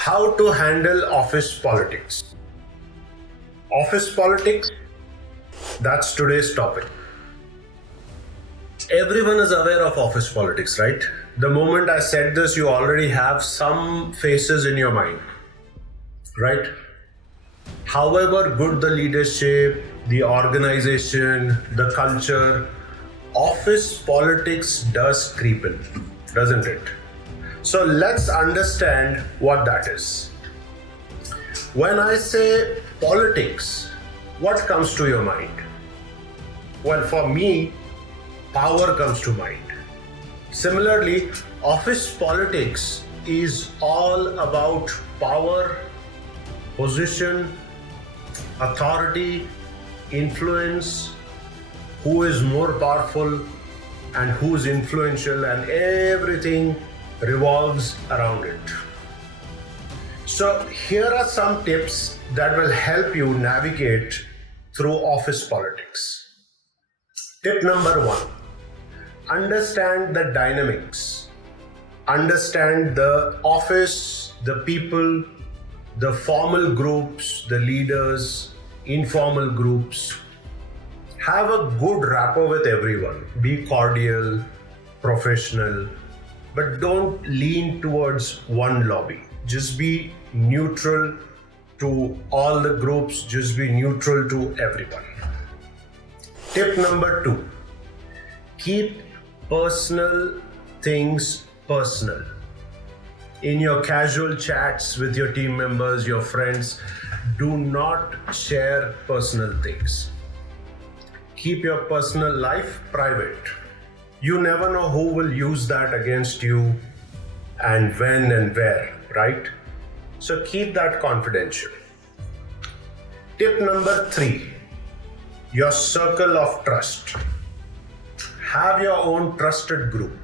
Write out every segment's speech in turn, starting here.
How to handle office politics. Office politics, that's today's topic. Everyone is aware of office politics, right? The moment I said this, you already have some faces in your mind, right? However good the leadership, the organization, the culture, office politics does creep in, doesn't it? So let's understand what that is. When I say politics, what comes to your mind? Well, for me, power comes to mind. Similarly, office politics is all about power, position, authority, influence, who is more powerful and who is influential, and everything revolves around it. So here are some tips that will help you navigate through office politics. Tip number 1. Understand the dynamics. Understand the office, the people, the formal groups, the leaders, informal groups. Have a good rapport with everyone. Be cordial, professional, but don't lean towards one lobby. Just be neutral to all the groups. Just be neutral to everyone. Tip number 2. Keep personal things personal. In your casual chats with your team members, your friends, do not share personal things. Keep your personal life private. You never know who will use that against you and when and where, right? So keep that confidential. Tip number 3. Your circle of trust. Have your own trusted group.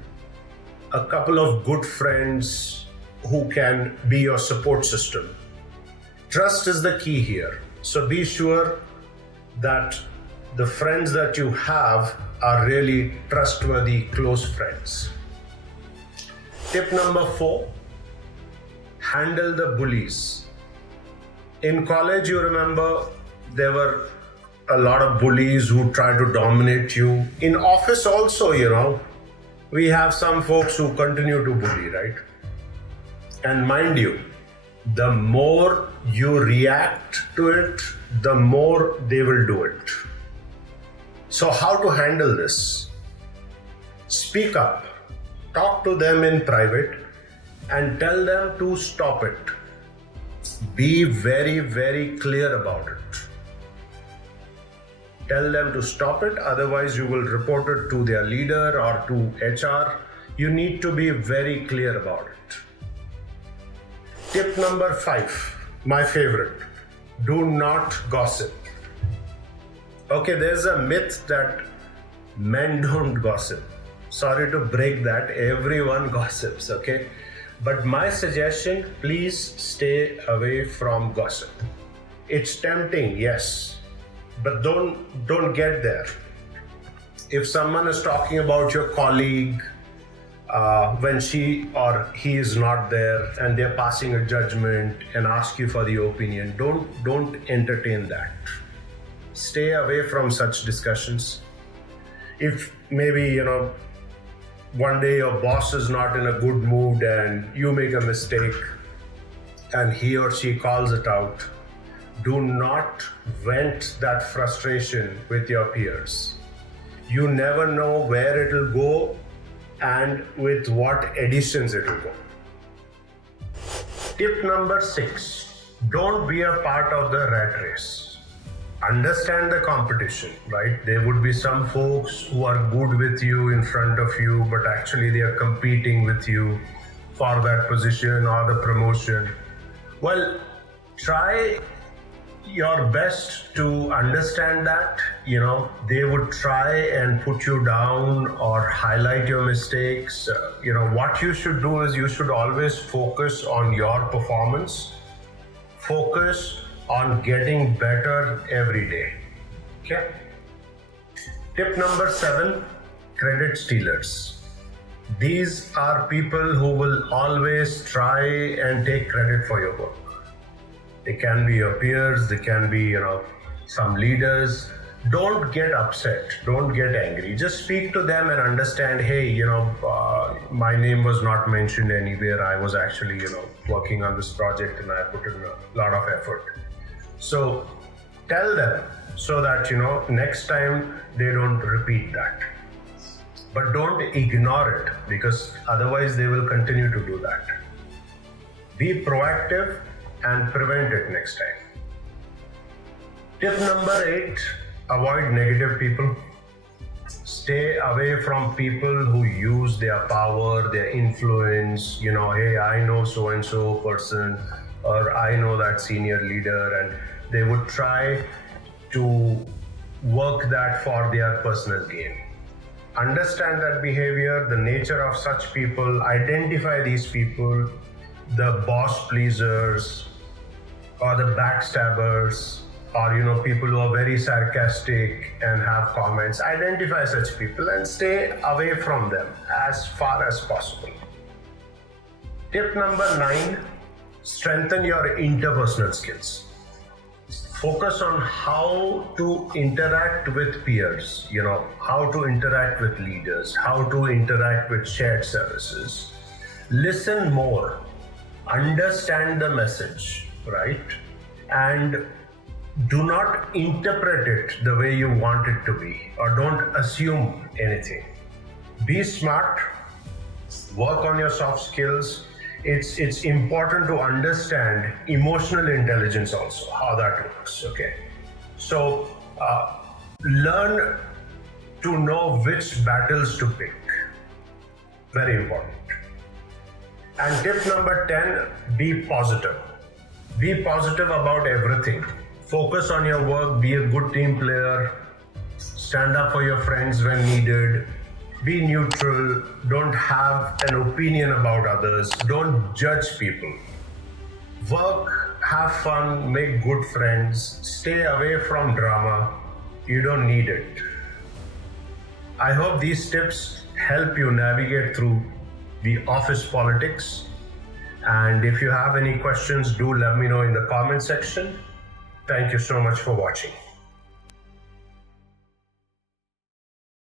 A couple of good friends who can be your support system. Trust is the key here. So be sure that the friends that you have are really trustworthy, close friends. Tip number 4. Handle the bullies. In college, you remember there were a lot of bullies who try to dominate you. In office also, we have some folks who continue to bully, right? And mind you, the more you react to it, the more they will do it. So how to handle this? Speak up. Talk to them in private and tell them to stop it. Be very, very clear about it. Tell them to stop it, otherwise you will report it to their leader or to HR. You need to be very clear about it. Tip number 5, my favorite. Do not gossip. Okay, there's a myth that men don't gossip. Sorry to break that, everyone gossips, okay? But my suggestion, please stay away from gossip. It's tempting, yes, but don't get there. If someone is talking about your colleague when she or he is not there and they're passing a judgment and ask you for the opinion, don't entertain that. Stay away from such discussions. If maybe, one day your boss is not in a good mood and you make a mistake and he or she calls it out, do not vent that frustration with your peers. You never know where it will go and with what additions it will go. Tip number 6. Don't be a part of the rat race. Understand the competition, right? There would be some folks who are good with you in front of you, but actually they are competing with you for that position or the promotion. Well, try your best to understand that. They would try and put you down or highlight your mistakes. What you should do is you should always focus on your performance. Focus on getting better every day. Okay? Tip number 7, credit stealers. These are people who will always try and take credit for your work. They can be your peers, they can be, some leaders. Don't get upset, don't get angry. Just speak to them and understand, hey, my name was not mentioned anywhere. I was actually, working on this project and I put in a lot of effort. So tell them so that, next time they don't repeat that. But don't ignore it, because otherwise they will continue to do that. Be proactive and prevent it next time. Tip number 8, avoid negative people. Stay away from people who use their power, their influence. Hey, I know so and so person, or I know that senior leader, and they would try to work that for their personal gain. Understand that behavior, the nature of such people, identify these people, the boss pleasers, or the backstabbers, or people who are very sarcastic and have comments. Identify such people and stay away from them as far as possible. Tip number 9, strengthen your interpersonal skills. Focus on how to interact with peers, how to interact with leaders, how to interact with shared services. Listen more, understand the message, right? And do not interpret it the way you want it to be, or don't assume anything. Be smart, work on your soft skills. It's important to understand emotional intelligence also, how that works, okay? So learn to know which battles to pick. Very important. And tip number 10, be positive. Be positive about everything. Focus on your work, be a good team player, stand up for your friends when needed, be neutral, don't have an opinion about others, don't judge people. Work, have fun, make good friends, stay away from drama. You don't need it. I hope these tips help you navigate through the office politics. And if you have any questions, do let me know in the comment section. Thank you so much for watching.